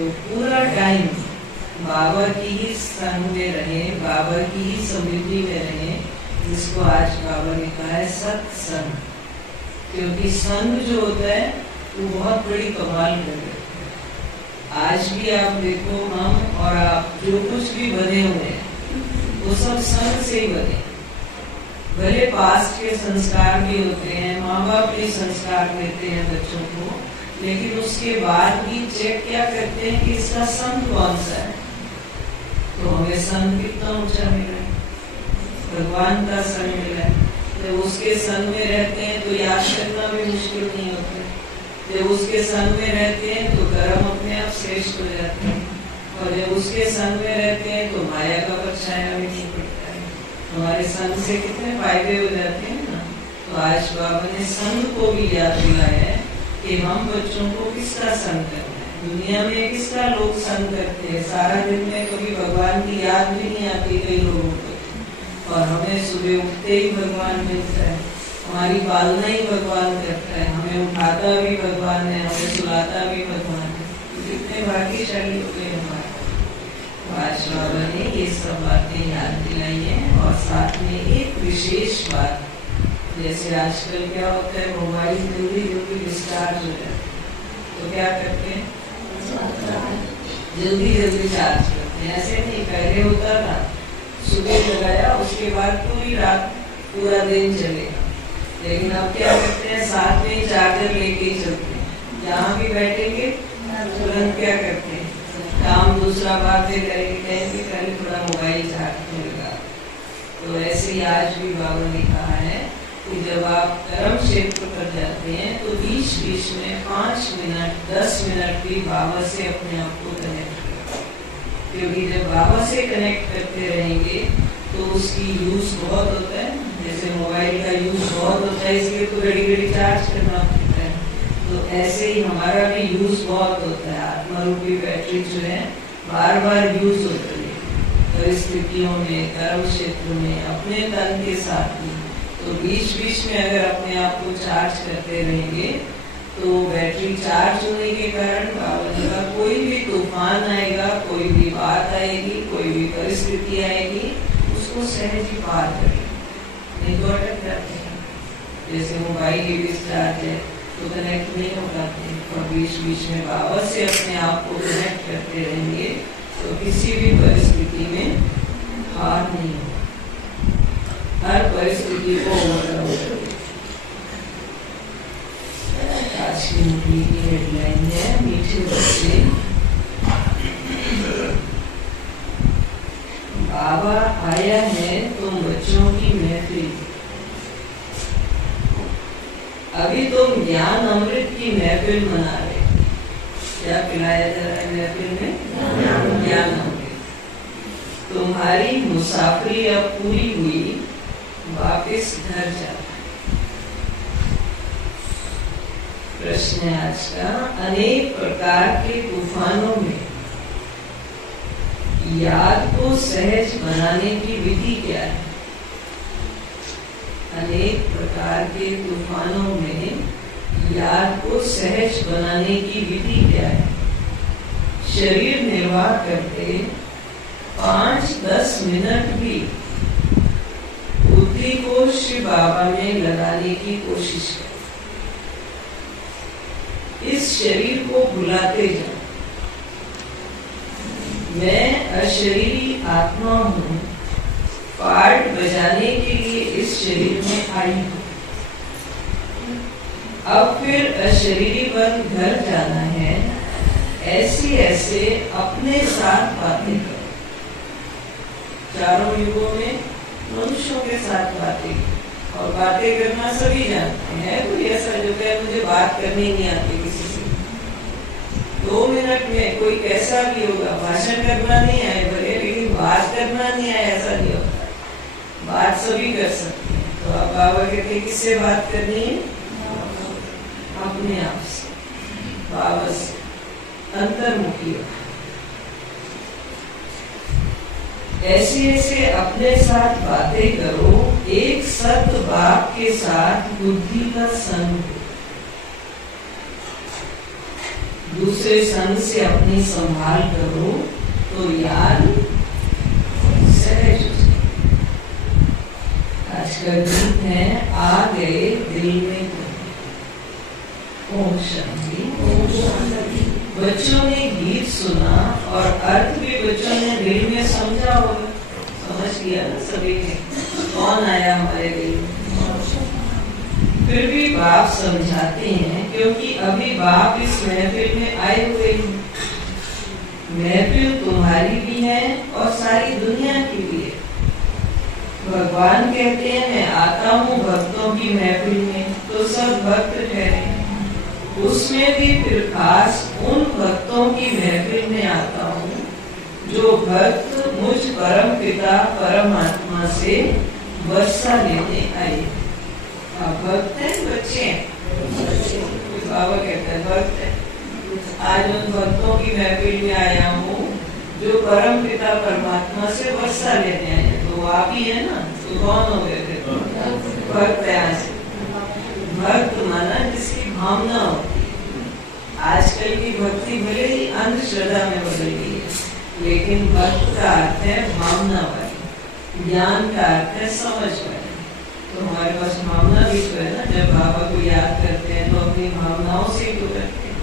तो पूरा टाइम बाबा की ही संग में रहे, बाबा की ही समृद्धि में रहे, जिसको आज बाबा ने कहा है सत्संग। क्योंकि संग जो होता है वो बहुत बड़ी कमाल कर देता है। आज भी आप देखो, हम और आप जो कुछ भी बने हुए हैं वो सब संग से ही बने। भले पास्ट के संस्कार भी होते हैं, माँ बाप भी संस्कार देते हैं बच्चों को, लेकिन उसके बाद भी चेक क्या करते हैं कि इसका संग कौन सा है। तो हमें संग कितना ऊंचा मिला है, भगवान का संग मिला है। जब उसके संग में रहते हैं तो याद करना भी मुश्किल नहीं होता है। जब उसके संग में रहते हैं तो कर्म अपने आप श्रेष्ठ हो जाते हैं, और जब उसके संग में रहते हैं तो माया का परछाया भी नहीं पड़ता है। हमारे संग से कितने फायदे हो जाते हैं ना। तो आज बाबा ने संग को भी याद दिलाया है कि हम बच्चों को किसका संग करना है। दुनिया में किसका लोग संग करते हैं, सारा दिन में कभी भगवान की याद भी नहीं आती कई लोगों को, और हमें सुबह उठते ही भगवान मिलता है, हमारी पालना ही भगवान करता है, हमें उठाता भी भगवान है, हमें सुलाता भी भगवान है। तो कितने भाग्यशाली हो गए हमारे। आज बाबा ने ये सब बातें याद दिलाई हैं, और साथ में एक विशेष बात, जैसे आजकल क्या होता है, मोबाइल जल्दी जल्दी डिस्चार्ज हो जाता है, तो क्या करते हैं, जल्दी जल्दी चार्ज करते हैं। ऐसे नहीं, पहले होता था सुबह लगाया, उसके बाद पूरी रात पूरा दिन चलेगा। लेकिन अब क्या करते हैं, साथ में चार्जर लेके ही चलते हैं, जहाँ भी बैठेंगे तुरंत क्या करते हैं, काम दूसरा बातें करेंगे, कहेंगे पहले थोड़ा मोबाइल चार्ज करेगा। तो ऐसे ही आज भी बाबा ने कहा है कि जब आप कर्म क्षेत्र पर जाते हैं तो बीच बीच में 5 मिनट 10 मिनट भी बाबा से अपने आप को कनेक्ट करें। क्योंकि जब बाबा से कनेक्ट करते रहेंगे तो उसकी यूज बहुत होता है। जैसे मोबाइल का यूज बहुत होता है, इसलिए तो घड़ी घड़ी चार्ज करना पड़ता है। तो ऐसे ही हमारा भी यूज बहुत होता है। आत्मा रूपी बैटरी जो है बार बार यूज होती है, परिस्थितियों में, कर्म क्षेत्र में, अपने तन के साथ भी। तो बीच बीच में अगर अपने आप को चार्ज करते रहेंगे तो बैटरी चार्ज होने के कारण बाबा जी का कोई भी तूफान आएगा, कोई भी बात आएगी, कोई भी परिस्थिति आएगी, उसको सहज ही पार करेंगे, नहीं तो अटक जाते हैं। जैसे मोबाइल की डिस्चार्ज है तो कनेक्ट नहीं हो पाते, और बीच बीच में बाबा से अपने आप को कनेक्ट करते रहेंगे तो किसी भी परिस्थिति में हार नहीं होगी, हर परिस्थिति को ओवरकम करेंगे। आज की मूवी की हेडलाइन है मीठे बच्चे। बाबा आया है तुम बच्चों की महफिल। अभी तुम ज्ञान अमृत की महफिल मना रहे। क्या पिलाया जा रहा है महफिल में? ज्ञान अमृत। तुम्हारी मुसाफरी अब पूरी हुई, वापिस घर जाना। प्रश्न है आज का, अनेक प्रकार के तूफानों में याद को सहज बनाने की विधि क्या है? अनेक प्रकार के तूफानों में याद को सहज बनाने की विधि क्या है? शरीर निर्वाह करते 5-10 मिनट भी बुद्धि को शिव बाबा में लगाने की कोशिश करें। इस शरीर को भुलाते जाओ। मैं अशरीरी आत्मा हूँ, पार्ट बजाने के लिए इस शरीर में आई हूँ। अब फिर अशरीरी बन घर जाना है। ऐसे ऐसे अपने साथ बातें करो। चारों युगों में मनुष्यों के साथ बातें, और बातें करना सभी जानते हैं। कोई ऐसा जो कहे मुझे बात करनी नहीं आती किसी से, 2 मिनट में कोई कैसा भी होगा, भाषण करना नहीं आए भले, लेकिन बात करना नहीं आए ऐसा नहीं होता। बात सभी कर सकते हैं। तो अब बाबा कहते हैं किससे बात करनी है? अपने आप से, बाबा से, अंतर्मुखी हो। ऐसे ऐसे अपने साथ बातें करो। एक सत बाप के साथ बुद्धि का संग हो। दूसरे संग से अपनी संभाल करो तो याद सहज हो जाए। आज का गीत है आ गए दिल में ओम शांति। बच्चों ने गीत सुना और अर्थ भी बच्चों ने दिल में समझा होगा, समझ लिया ना सभी ने कौन आया हमारे दिल में। फिर भी बाप समझाते हैं क्योंकि अभी बाप इस महफिल में आए हुए हैं। महफिल तुम्हारी भी है और सारी दुनिया की भी है। भगवान कहते हैं मैं आता हूँ भक्तों की महफिल में तो सब भक्त ठहरे, उसमें भी फिर खास उन भक्तों की महफिल में आता हूँ जो भक्त मुझ परम पिता परमात्मा से वर्षा लेने आए। आप भक्त हैं बच्चे हैं? बाबा कहते हैं भक्त है। आज उन भक्तों की महफिल में आया हूँ जो परम पिता परमात्मा से वर्षा लेने आए। तो आप ही है ना, तो कौन हो गए थे? भक्त है। आज भक्त माना जिसकी भावना होती है। आजकल की भक्ति भले ही अंधश्रद्धा में बदल गई है, लेकिन भक्त का अर्थ है भावना वाली, ज्ञान का अर्थ है समझ वाली। तो हमारे पास भावना भी तो है ना, जब बाबा को याद करते हैं तो अपनी भावनाओं से तो करते हैं।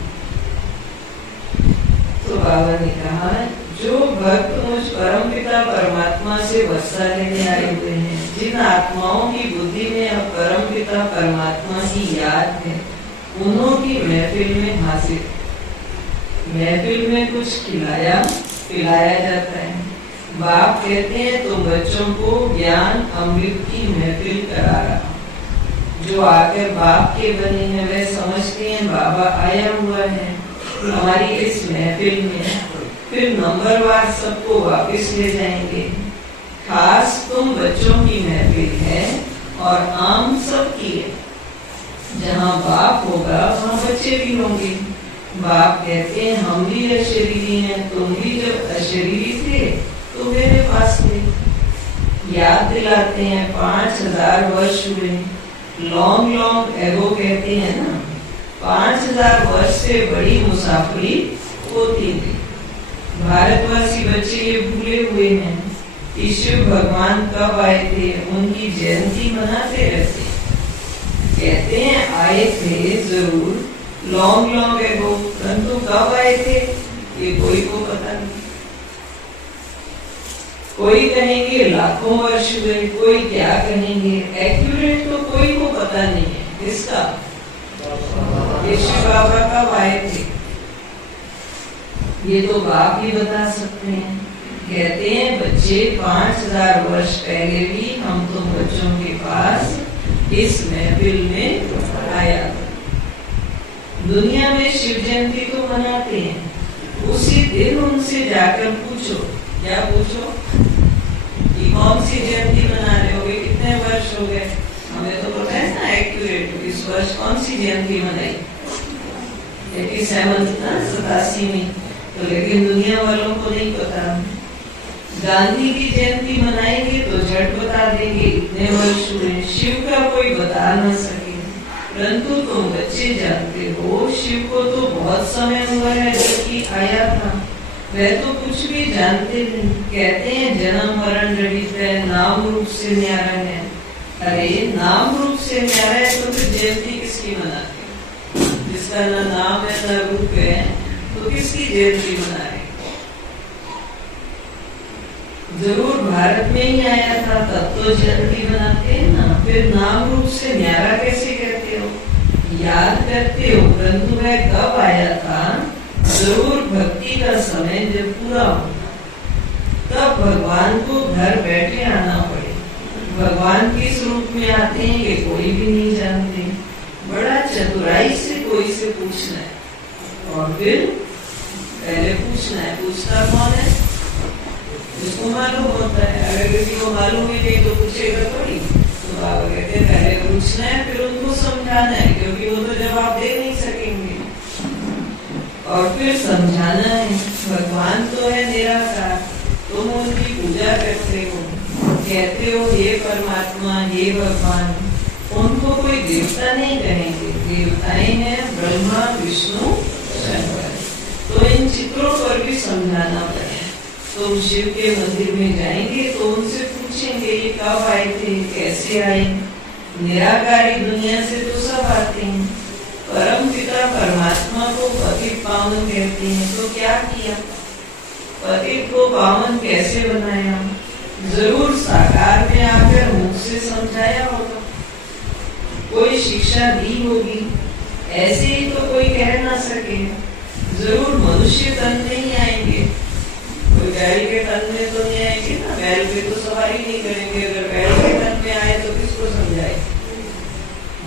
तो बाबा ने कहा जो भक्त मुझ परम पिता परमात्मा से वर्षा लेने आए हुए हैं, जिन आत्माओं की बुद्धि में अब परम पिता परमात्मा की याद है, उन्हों की महफिल में हाजिर। महफिल में कुछ खिलाया पिलाया जाता है। बाप कहते हैं तुम बच्चों को ज्ञान अमृत की महफिल करा रहा। जो आकर बाप के बने हैं वे समझते हैं बाबा आया हुआ है हमारी इस महफिल में, फिर नंबरवार सबको वापस ले जाएंगे। खास तुम बच्चों की महफिल है और आम सबकी है। जहाँ बाप होगा वहाँ बच्चे भी होंगे। बाप कहते हैं हम भी अशरीरी हैं, तुम भी जब अशरीरी थे तो मेरे पास थे। याद दिलाते हैं 5000 वर्ष हुए, लॉन्ग लॉन्ग एगो कहते हैं ना, 5000 वर्ष से बड़ी मुसाफरी होती थी। भारतवासी बच्चे ये भूले हुए हैं कि शिव भगवान कब आए थे, उनकी जयंती मनाते रहते। कहते हैं आए थे जरूर लॉन्ग लॉन्ग एगो, परंतु कब आए थे ये कोई को पता नहीं। कोई कहेंगे लाखों वर्ष हुए, कोई क्या कहेंगे, एक्यूरेट तो कोई को पता नहीं है। इसका शिव बाबा कब आए थे ये तो बाप ही बता सकते हैं। कहते हैं बच्चे 5000 वर्ष पहले भी हम तुम बच्चों के पास इस महफिल में आया। दुनिया में शिव जयंती तो मनाते हैं, उसी दिन उनसे जाकर पूछो, क्या पूछो कि कौन सी जयंती मना रहे हो, कितने वर्ष हो गए। हमें तो पता है ना एक्यूरेट इस वर्ष कौन सी जयंती मनाई, 87 में। तो लेकिन दुनिया वालों को नहीं पता। गांधी की जयंती मनाएंगे तो झट बता देंगे इतने वर्ष हुए। शिव का कोई बता न सके, परंतु तुम बच्चे जानते हो शिव को तो बहुत समय हुआ है जबकि आया था। वह तो कुछ भी जानते नहीं। कहते हैं जन्म मरण रहित है, नाम रूप से न्यारा है। अरे नाम रूप से न्यारा है तो फिर जयंती किसकी मनाते? जिसका न नाम है न रूप है तो किसकी जयंती मना रहे? जरूर भारत में ही आया था तब तो जयंती मनाते हैं ना। फिर नाम रूप से न्यारा कैसे कहते हो? याद करते हो, परंतु वह कब आया था? जरूर भक्ति का समय जब पूरा हो तब भगवान को घर बैठे आना पड़े। भगवान किस रूप में आते हैं ये कोई भी नहीं जानते। बड़ा चतुराई से कोई से पूछना है और फिर पहले पूछना है। पूछता कौन है? जिसको मालूम होता है। अगर किसी को मालूम ही नहीं तो पूछेगा थोड़ी। तो बाबा कहते हैं पहले पूछना है फिर उनको समझाना है, क्योंकि वो तो जवाब दे नहीं सकेंगे। और फिर समझाना है भगवान तो है निराकार, तुम उनकी पूजा करते हो, कहते हो हे परमात्मा हे भगवान। उनको कोई देवता नहीं कहेंगे, देवताएं हैं ब्रह्मा विष्णु शंकर। पुत्रों पर भी समझाना पड़े। तो शिव के मंदिर में जाएंगे तो उनसे पूछेंगे ये कब आए थे, कैसे आए। निराकारी दुनिया से तो सब आते हैं। परम पिता परमात्मा को पतित पावन कहते हैं, तो क्या किया, पतित को पावन कैसे बनाया? जरूर साकार में आकर मुख से समझाया होगा, कोई शिक्षा दी होगी। ऐसे ही तो कोई कह ना सके। जरूर मनुष्य तन में ही आएंगे, कोई बैल के तन में तो नहीं आएंगे ना। बैल पे तो सवारी नहीं करेंगे। अगर बैल के तन में आए तो किसको समझाए?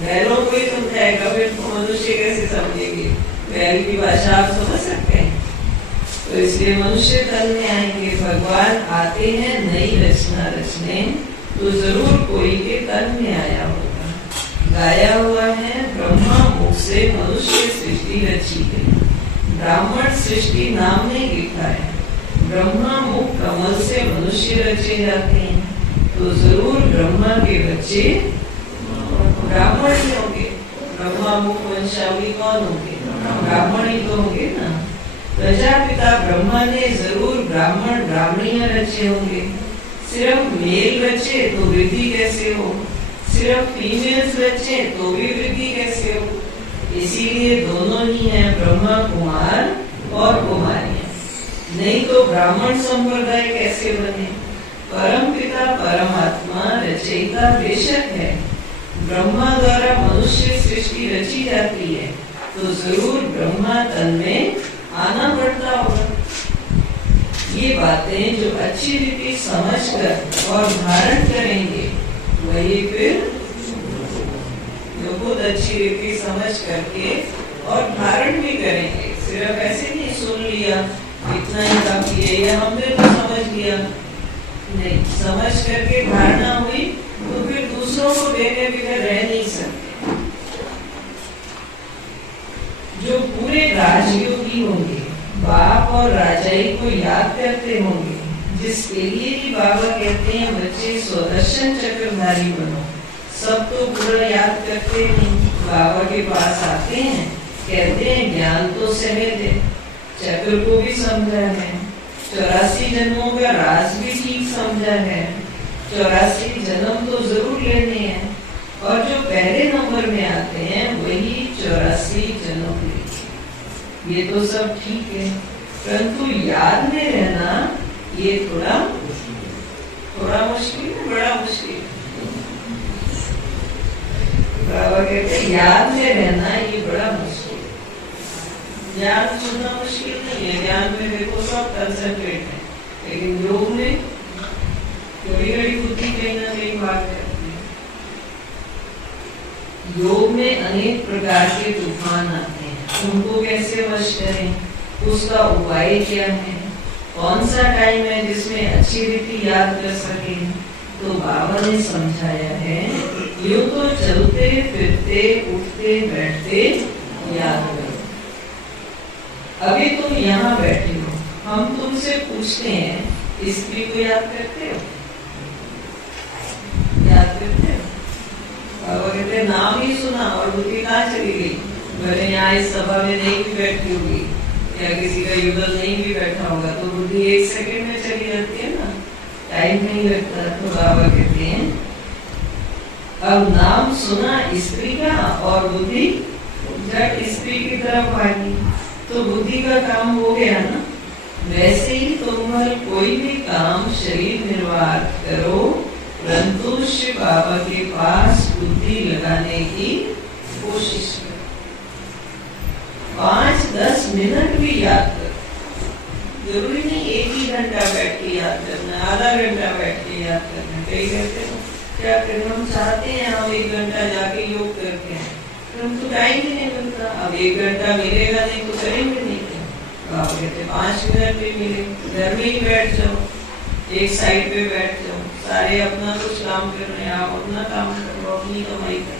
बैलों को ही समझाएगा, फिर तो मनुष्य कैसे समझेंगे? बैल की भाषा आप समझ सकते हैं। तो इसलिए मनुष्य तन में आएंगे। भगवान आते हैं नई रचना रचने, तो जरूर कोई के तन में आया होगा। गाया हुआ है ब्रह्मा मुख से मनुष्य सृष्टि रची गई। ब्राह्मण सृष्टि नाम ने लिखा है। ब्रह्मा मुख कमल से मनुष्य रचे जाते हैं, तो जरूर ब्रह्मा के बच्चे ब्राह्मण ही होंगे। ब्रह्मा मुख वंशावली कौन होंगे? ब्राह्मण ही तो होंगे ना। प्रजापिता ब्रह्मा ने जरूर ब्राह्मण ब्राह्मणियां रचे होंगे। सिर्फ मेल रचे तो वृद्धि कैसे हो? सिर्फ फीमेल्स रचे तो भी वृद्धि कैसे हो? इसीलिए दोनों ही हैं, ब्रह्मा कुमार और कुमारियां। नहीं तो ब्राह्मण संप्रदाय कैसे बने? परम पिता परमात्मा रचयिता बेशक है। ब्रह्मा द्वारा मनुष्य सृष्टि रची जाती है, तो जरूर ब्रह्मा तन में आना पड़ता होगा। ये बातें जो अच्छी रीति समझकर और धारण करेंगे, वही फिर जो खुद अच्छी रीति समझ करके और धारण भी करेंगे। सिर्फ ऐसे नहीं सुन लिया इतना ही काफी है, या हमने तो समझ लिया, नहीं, समझ करके धारणा हुई तो फिर दूसरों को देने बिना रह नहीं सकते। जो पूरे राजयोगी होंगे, बाप और राजाई को याद करते होंगे, जिसके लिए भी बाबा कहते हैं बच्चे स्वदर्शन चक्रधारी बनो। सब तो पूरा याद करते नहीं, बाबा के पास आते हैं, कहते हैं ज्ञान तो सहज है, चक्र को भी समझा है, 84 जन्मों का राज भी ठीक समझा है, 84 जन्म तो जरूर लेने हैं। और जो पहले नंबर में आते हैं वही 84 जन्म लेते। ये तो सब ठीक है, परंतु याद में रहना ये थोड़ा मुश्किल है, बड़ा मुश्किल। बाबा कहते हैं याद में रहना ये बड़ा मुश्किल। ज्ञान सुनना मुश्किल नहीं है, ज्ञान में देखो सब कंसंट्रेट है, लेकिन योग में थोड़ी बड़ी बुद्धि कहीं ना कहीं बात करती है। योग में अनेक प्रकार के तूफान आते हैं, उनको कैसे वश करें, उसका उपाय क्या है, कौन सा टाइम है जिसमें अच्छी रीति याद कर सके। तो बाबा ने समझाया है, यूं तो चलते फिरते उठते बैठते याद करो। अभी तुम यहाँ बैठे हो, हम तुमसे पूछते हैं स्त्री को याद करते हो? याद करते हो? बाबा कहते नाम ही सुना और बुद्धि कहाँ चली गई? बोले यहाँ इस सभा में नहीं भी बैठी होगी या किसी का युगल नहीं भी बैठा होगा तो बुद्धि 1 सेकंड में चली जाती है ना, टाइम नहीं लगता। तो बाबा कहते हैं अब नाम सुना स्त्री का और बुद्धि जब स्त्री की तरफ आई तो बुद्धि का काम हो गया ना। वैसे ही तुम कोई भी काम शरीर निर्वाह करो, परंतु शिव बाबा के पास बुद्धि लगाने की कोशिश करो। 5-10 मिनट भी याद करो, जरूरी नहीं 1 ही घंटा बैठ के याद करना, आधा घंटा बैठ के याद करना। कई कहते हैं क्या करें, हम चाहते हैं हम 1 घंटा जाके योग करके आए, परंतु टाइम ही नहीं मिलता। अब 1 घंटा मिलेगा नहीं तो करेंगे नहीं। आप कहते 5 मिनट भी मिले, घर में ही बैठ जाओ, एक साइड पे बैठ जाओ, सारे अपना कुछ काम कर रहे हैं, आप अपना काम करो, अपनी कमाई करें।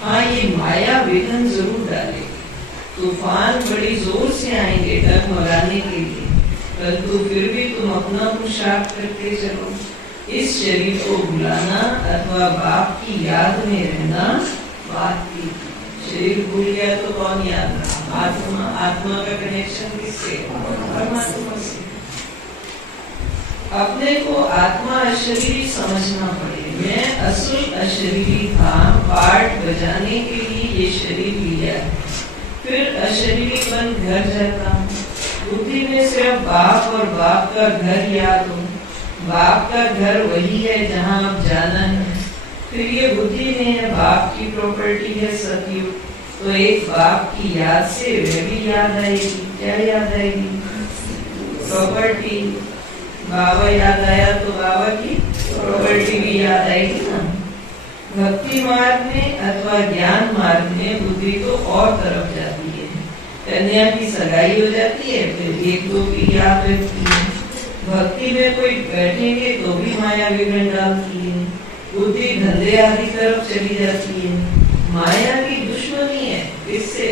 हाँ, ये माया विघ्न जरूर डालेगी, तूफान बड़ी जोर से आएंगे डगमगाने के लिए, परंतु फिर भी तुम अपना पुरुषार्थ करते चलो। इस शरीर को भुलाना अथवा बाप की याद में रहना बात की। शरीर भूल गया तो कौन याद रहा? आत्मा का कनेक्शन किससे? परमात्मा से। अपने को आत्मा अशरीरी समझना पड़े। मैं असुर अशरीरी था, पार्ट बजाने के लिए ये शरीर लिया, फिर अशरीरी बन घर जाता हूँ। बुद्धि में सिर्फ बाप और बाप का घर याद हो। बाप का घर वही है जहाँ अब जाना है। फिर ये बुद्धि में है बाप की प्रॉपर्टी है सतयुग, तो एक बाप की याद से वह भी याद आएगी। क्या याद आएगी? प्रॉपर्टी। बाबा याद आया तो बाबा की प्रॉपर्टी भी याद आएगी ना। भक्ति मार्ग में अथवा ज्ञान मार्ग में बुद्धि तो और तरफ जाती है। कन्या की सगाई हो जाती है, फिर एक दो की याद रहती है। भक्ति में कोई बैठेंगे तो भी माया विघ्न डालती है। बुद्धि धंधे आदि तरफ चली जाती है। माया की दुश्मनी है। इससे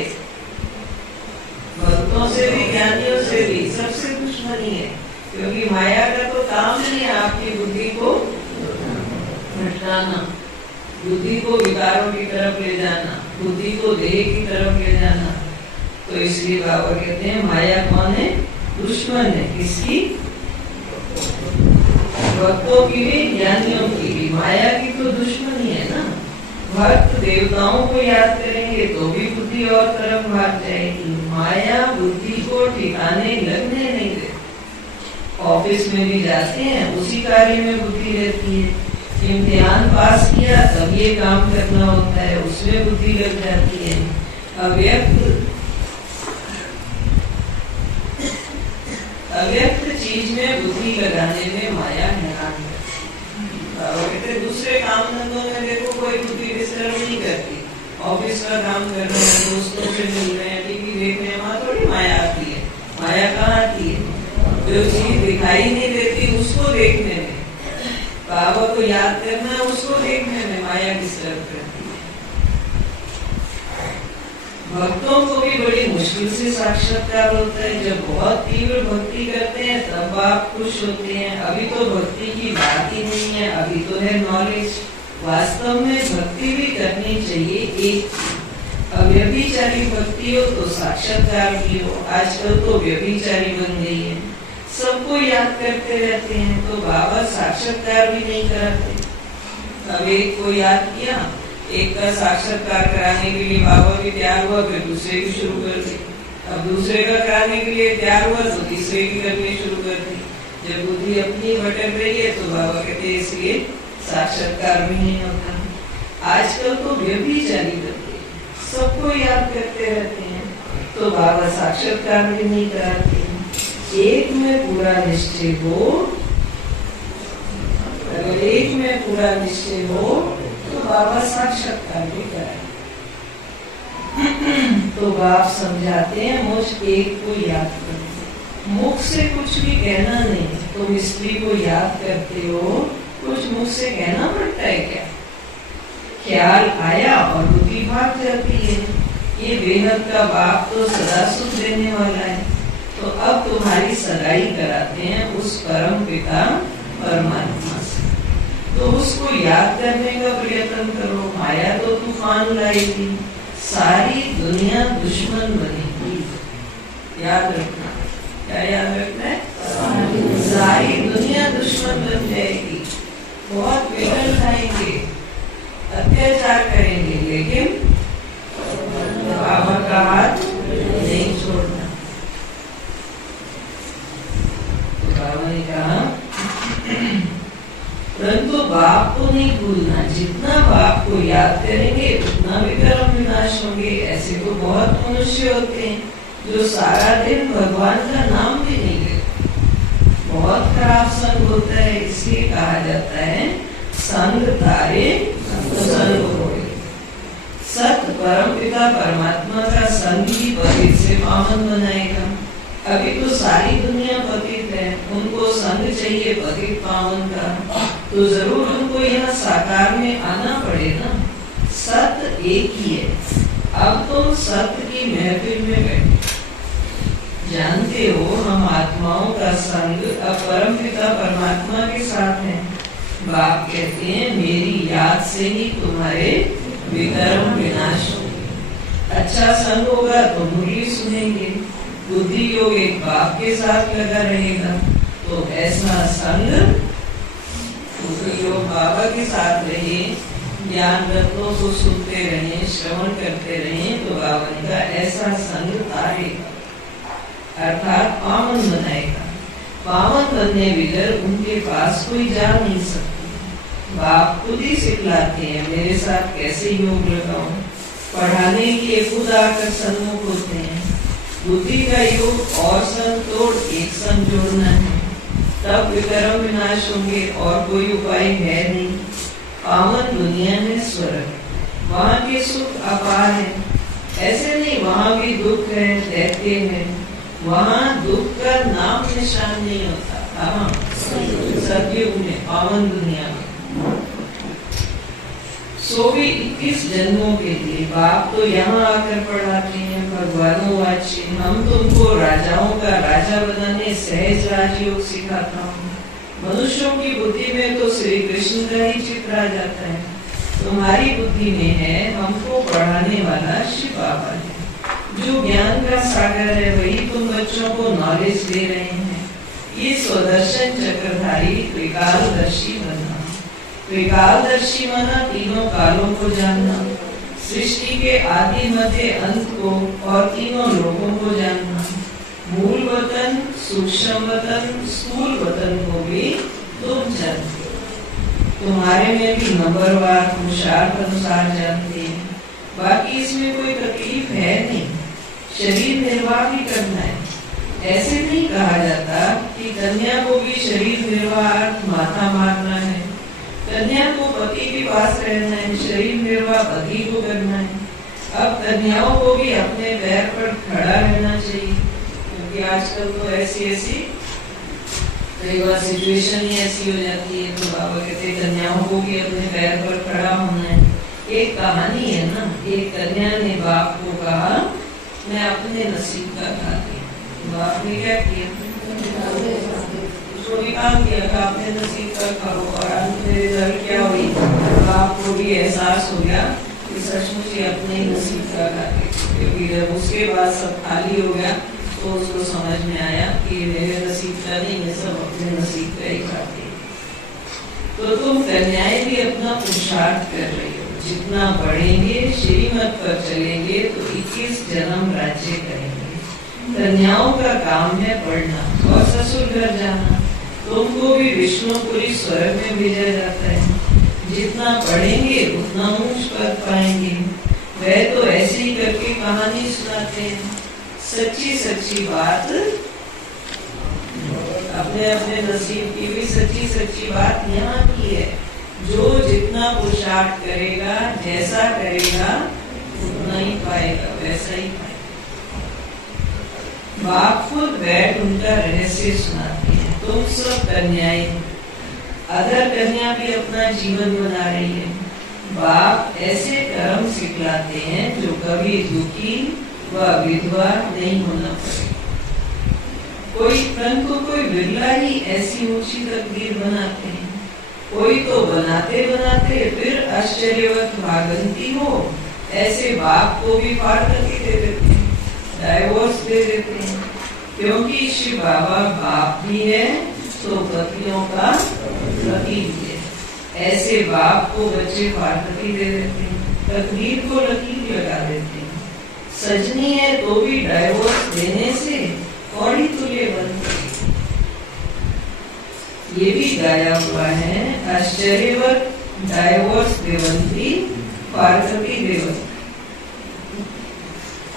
भक्तों से भी, ज्ञानियों से भी, सबसे दुश्मनी है। क्योंकि माया का तो काम नहीं है आपकी बुद्धि को भटकाना, बुद्धि को विकारों की तरफ ले जाना, बुद्धि को देह की तरफ ले जाना। तो इसलिए बाबा कहते हैं माया कौन है? दुश्मन है। किसकी? भक्तों की भी, ज्ञानियों की भी। माया की तो दुश्मनी है ना। भक्त देवताओं को याद करेंगे तो भी बुद्धि और तरफ भाग जाएगी। माया बुद्धि को ठिकाने लगने नहीं देती। ऑफिस में भी जाते हैं, उसी कार्य में बुद्धि रहती है। इम्तिहान पास किया तब ये काम करना होता है, उसमें बुद्धि लग जाती है। अव्यक्त चीज में बुद्धि लगाने में माया हैरान है। दूसरे काम धंधों में देखो कोई बुद्धि डिस्टर्ब नहीं करती। ऑफिस का काम कर रहे हैं, दोस्तों से मिल रहे हैं, टीवी देख रहे हैं, वहां थोड़ी माया आती है। माया कहाँ आती है? जो चीज दिखाई नहीं देती उसको देखने में, बाबा को याद करना उसको देखने में माया डिस्टर्ब करती है। भक्तों को भी बड़ी मुश्किल से साक्षात्कार होता है। जब बहुत तीव्र भक्ति करते हैं तब आप खुश होते हैं। अभी तो भक्ति की बात ही नहीं है, अभी तो है नॉलेज। वास्तव में भक्ति भी करनी चाहिए। एक अव्यभिचारी भक्ति हो तो साक्षात्कार भी हो। आजकल तो व्यभिचारी बन गई है, सबको याद करते रहते हैं, तो बाबा साक्षात्कार भी नहीं कराते। अब एक को याद किया, एक का साक्षात्कार कराने के लिए बाबा भी तैयार हुआ, फिर दूसरे की शुरू कर दी। अब दूसरे का कराने के लिए तैयार हुआ तो तीसरे की करनी शुरू कर दी। जब बुद्धि अपनी भटक रही है तो बाबा कहते हैं इसलिए साक्षात्कार भी नहीं होता। आजकल तो व्यभिचारी करते हैं, सबको याद करते रहते हैं, तो बाबा साक्षात्कार भी नहीं कराते। एक में पूरा निश्चय हो, अगर एक में पूरा निश्चय हो तो बाबा साक्षात्कार भी कराए। तो बाप समझाते हैं मुझ एक को याद करो। मुख से कुछ भी कहना नहीं, तुम स्त्री को याद करते हो, कुछ मुख से कहना पड़ता है क्या? ख्याल आया और बुद्धि भाग जाती है। ये बेहद का बाप तो सदा सुख देने वाला है। तो अब तुम्हारी सगाई कराते हैं उस परम पिता परमात्मा से, तो उसको याद करने का प्रयत्न करो। माया तो तूफान लाएगी, सारी दुनिया दुश्मन बनेगी। याद रखना। क्या याद रखना है? सारी दुनिया दुश्मन बन जाएगी। बहुत विघ्न खाएंगे, अत्याचार करेंगे, लेकिन बाबा का हाथ नहीं छोड़ना। बाबा ने कहा परंतु बाप को नहीं भूलना। जितना बाप को याद करेंगे उतना विकर्म विनाश होंगे। ऐसे तो बहुत मनुष्य होते हैं जो सारा दिन भगवान का नाम भी नहीं लेते। बहुत खराब संग होता है, इसलिए कहा जाता है संग तारे संग होए। सत परम पिता परमात्मा का संग ही पतित से पावन बनाएगा। अभी तो सारी दुनिया पतित है, उनको संग चाहिए पतित पावन का, तो जरूर उनको यहाँ साकार में आना पड़ेगा। सत एक ही है। अब तुम सत्य की महफिल में बैठे, जानते हो हम आत्माओं का संग अब परम पिता परमात्मा के साथ है। बाप कहते हैं मेरी याद से ही तुम्हारे विकर्म विनाश होंगे। अच्छा संग होगा तो मुरली सुनेंगे। बुद्धि योग एक बाप के साथ लगा रहेगा तो ऐसा संग, बुद्धि योग बाबा के साथ रहे, ज्ञान रत्नों को सुनते रहे, श्रवण करते रहे तो बाबा का ऐसा संग तारेगा, अर्थात पावन बनाएगा। पावन बनने बगैर उनके पास कोई जा नहीं सकता। बाप खुद ही सिखलाते हैं, मेरे साथ कैसे योग लगाऊं। पढ़ाने के लिए खुद आकर सन्मुख होते हैं। बुद्धि का योग और सन तोड़ एक सन जोड़ना है, तब विकर्म विनाश होंगे और कोई उपाय है नहीं। पावन दुनिया में स्वर्ग, वहाँ के सुख अपार है। ऐसे नहीं वहाँ भी दुख है, दैत्य है, वहाँ दुख का नाम निशान नहीं होता। हाँ, सतयुग में, पावन दुनिया में। सो भी 21 जन्मों के लिए बाप तो यहाँ आकर पढ़ाते हैं। भगवानों वाची, हम तुमको राजाओं का राजा बनाने सहज राजयोग सिखाता हूँ। मनुष्यों की बुद्धि में तो श्री कृष्ण का ही चित्र आ जाता है, तुम्हारी बुद्धि में है हमको पढ़ाने वाला शिव बाबा है। जो ज्ञान का सागर है वही तुम बच्चों को नॉलेज दे रहे हैं। ये स्वदर्शन चक्रधारी त्रिकालदर्शी बनना। त्रिकालदर्शी माना तीनों कालों को जानना, सृष्टि के आदि मध्य अंत को और तीनों लोगों को जानना। मूल वतन, सूक्ष्म वतन, स्थूल वतन को भी तुम जानते हो। तुम्हारे में भी नंबरवार पुरुषार्थ अनुसार जानते हैं। बाकी इसमें कोई तकलीफ है नहीं, शरीर निर्वाह भी करना है। ऐसे नहीं कहा जाता कि कन्या को भी शरीर निर्वाह माथा मारना है, कन्या को पति के पास रहना है, शरीर निर्वाह पति को करना है। अब कन्याओं को भी अपने पैर पर खड़ा रहना चाहिए, क्योंकि आजकल तो ऐसी कई बार सिचुएशन ही ऐसी हो जाती है। तो बाबा कहते कन्याओं को भी अपने पैर पर खड़ा होना है। एक कहानी है ना, एक कन्या ने बाप को कहा मैं अपने नसीब का खाती। बाप ने क्या किया, उसको निकाल दिया, अपने नसीब का खाओ। और अंत में रिजल्ट क्या हुई, बाप को भी एहसास हो गया कि सचमुच ही अपने नसीब का खाते। क्योंकि जब उसके बाद सब खाली हो गया तो उसको समझ में आया कि मेरे नसीब का नहीं, मैं सब अपने नसीब का ही खाते। तो तुम कन्याएं भी अपना पुरुषार्थ कर रही हो। जितना पढ़ेंगे, श्रीमत पर चलेंगे तो 21 जन्म राज्य करेंगे। कन्याओं का काम है पढ़ना और ससुर घर जाना। तुमको भी विष्णुपुरी स्वर्ग में भेजा जाता है। जितना पढ़ेंगे उतना ऊंच पद पाएंगे। वह तो ऐसे ही करके कहानी सुनाते हैं। सच्ची सच्ची बात, अपने अपने नसीब की भी सच्ची सच्ची बात यहाँ की है। जो जितना पुरुषार्थ करेगा, जैसा करेगा उतना ही पाएगा, वैसा ही पाएगा। बाप खुद बैठ उनका रहस्य सुनाते हैं। तुम सब कन्याएं, अदर कन्या भी अपना जीवन बना रही है। बाप ऐसे कर्म सिखलाते हैं जो कभी दुखी व विधवा नहीं होना पड़े। कोई बिरला ही ऐसी ऊंची तकदीर बनाते हैं। कोई तो बनाते बनाते फिर आश्चर्यवत भागंती हो। ऐसे बाप को भी फाड़ करके दे देते हैं, डाइवोर्स दे देते हैं। क्योंकि शिव बाबा बाप भी है तो पतियों का पति भी है। ऐसे बाप को बच्चे फाड़ती दे देते हैं, तकदीर को लकीर लगा देते हैं। सजनी है तो भी डाइवोर्स देने से कौड़ी तुल्य बनती है। ये भी गाया हुआ है, आश्चर्यवत डाइवोर्स देवंती पार्वती देवंती।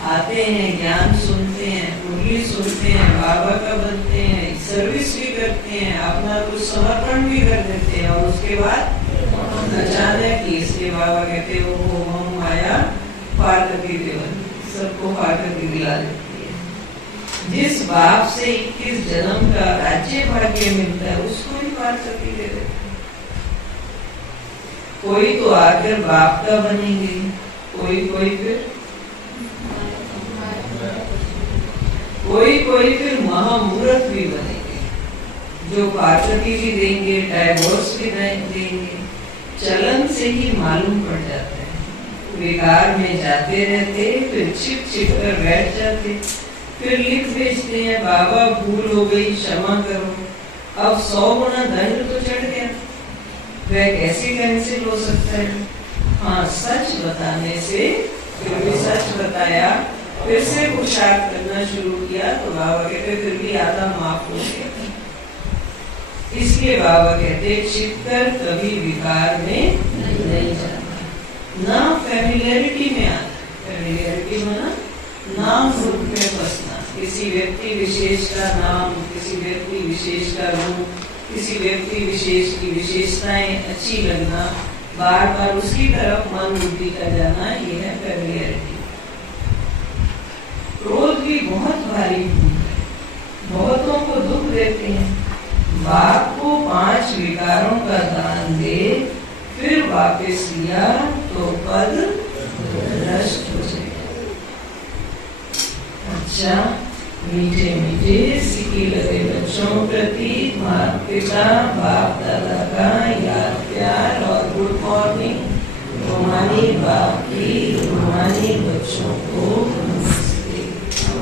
आते हैं, ज्ञान सुनते हैं, मुरली सुनते हैं, बाबा का बनते हैं, सर्विस भी करते हैं, अपना कुछ समर्पण भी कर देते हैं। और उसके बाद अचानक ही इसलिए बाबा कहते हो हम आया पार्वती देवंती, सबको पार्वती दिला देती है। जिस बाप से 21 जन्म का राज्य भाग्य मिलता है उसको ही पार्वती दे देते हैं। कोई तो आकर बाप का बनेंगे, कोई फिर महामूर्ख भी बनेंगे, जो पार्वती भी देंगे, डाइवोर्स भी देंगे। चलन से ही मालूम पड़ जाता है। विकार में जाते रहते, फिर छिप छिप कर बैठ जाते, फिर लिख भेजते हैं बाबा भूल हो गई क्षमा करो। अब 100 गुना दंड तो चढ़ गया, वह कैसे कैंसिल हो सकता है? हाँ, सच बताने से, फिर भी सच बताया, फिर से पुरुषार्थ करना शुरू किया तो बाबा कहते फिर भी आधा माफ हो गया। इसलिए बाबा कहते छिपकर कभी विकार में नहीं जाता, ना फैमिलियरिटी में आता। फैमिलियरिटी माना नाम रूप में फंसना, किसी व्यक्ति विशेष का नाम, किसी व्यक्ति विशेष का रूप, किसी व्यक्ति विशेष की विशेषताएं अच्छी लगना, बार बार उसकी तरफ मन बुद्धि का जाना, ये है फैमिलियरिटी। क्रोध भी बहुत भारी भूत है, बहुतों को दुख देते हैं। बाप को 5 विकारों का दान दे, फिर वापस लिया तो पद नष्ट हो जाएगा। अच्छा, मीठे मीठे सिक्के लगे बच्चों प्रति माता पिता बाप दादा का याद प्यार और गुड मॉर्निंग। रूहानी बाप की रूहानी बच्चों को नमस्ते।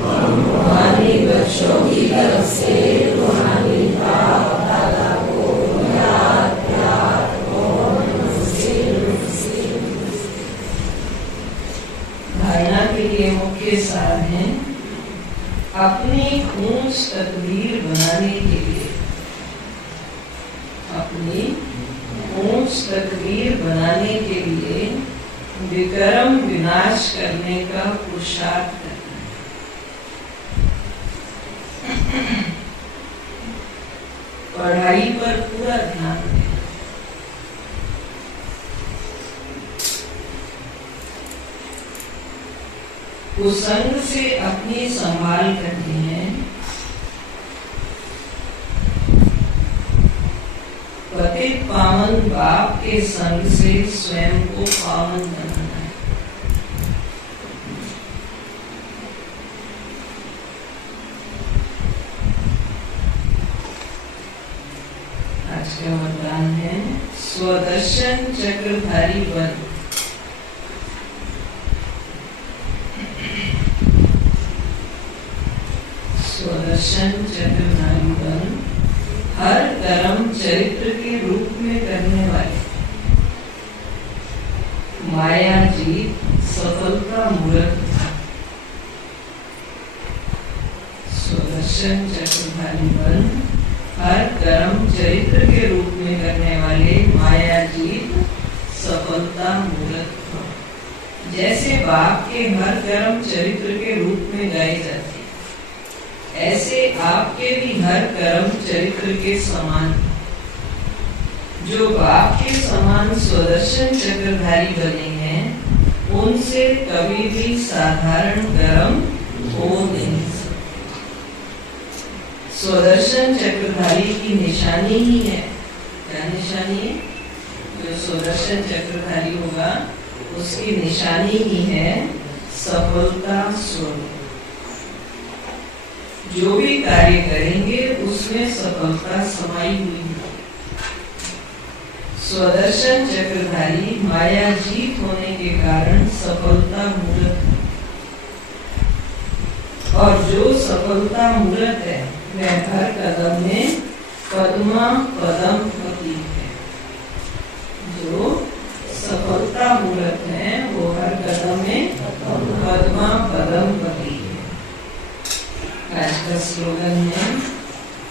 रूहानी बच्चों की तरफ से रूहानी बाप दादा को याद प्यार और नमस्ते नमस्ते। धारणा के लिए मुख्य सार है अपनी ऊंच तकदीर बनाने के लिए, अपनी ऊंच तकदीर बनाने के लिए विक्रम विनाश करने का पुरुषार्थ करना है। पढ़ाई पर पूरा ध्यान देना, कुसंग से अपनी संभाल करनी है, पतित पावन बाप के संग से स्वयं को पावन बनाना है। आज का वरदान है स्वदर्शन चक्रधारी बन। स्वदर्शन चक्रधारी बन, हर कर्म चरित्र के रूप में करने वाले, माया जीत सफलता मूर्त। स्वदर्शन चक्रधारी बन, हर कर्म चरित्र के रूप में करने वाले, माया जीत सफलता मूर्त। जैसे बाप के हर कर्म चरित्र के रूप में गाए जाते, ऐसे आपके भी हर कर्म चरित्र के समान। जो बाप के समान स्वदर्शन चक्रधारी बने हैं, उनसे कभी भी साधारण कर्म हो नहीं सकते। स्वदर्शन चक्रधारी की निशानी ही है, क्या निशानी है? जो स्वदर्शन चक्रधारी होगा उसकी निशानी ही है सफलता स्वरूप। जो भी कार्य करेंगे उसमें सफलता समाई हुई है। स्वदर्शन चक्रधारी माया जीत होने के कारण सफलता मूर्त है, और जो सफलता मूर्त है वह हर कदम में पद्मा पदम प्रतीक है। जो सफलता मूर्त है वो हर कदम में पद्मा पदम प्रतीक है। आज का स्लोगन है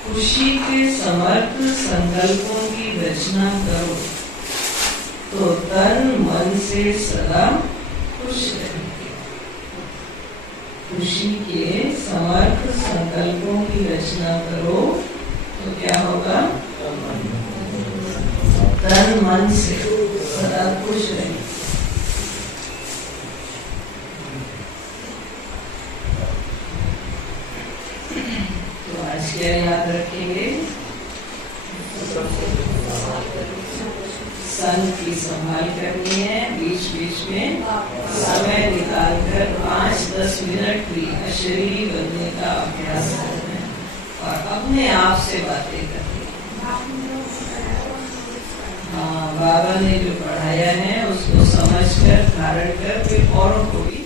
खुशी के समर्थ संकल्पों की रचना करो तो तन मन से सदा खुश रहेंगे। खुशी के समर्थ संकल्पों की रचना करो तो क्या होगा? तन मन से सदा खुश रहेंगे। तो आज क्या याद रखेंगे? संत की संभाल करनी है, बीच बीच में समय निकालकर 5-10 मिनट भी अशरीरी बनने का अभ्यास करना है और अपने आप से बातें करनी है। हाँ, बाबा ने जो पढ़ाया है उसको समझकर धारण कर फिर औरों को भी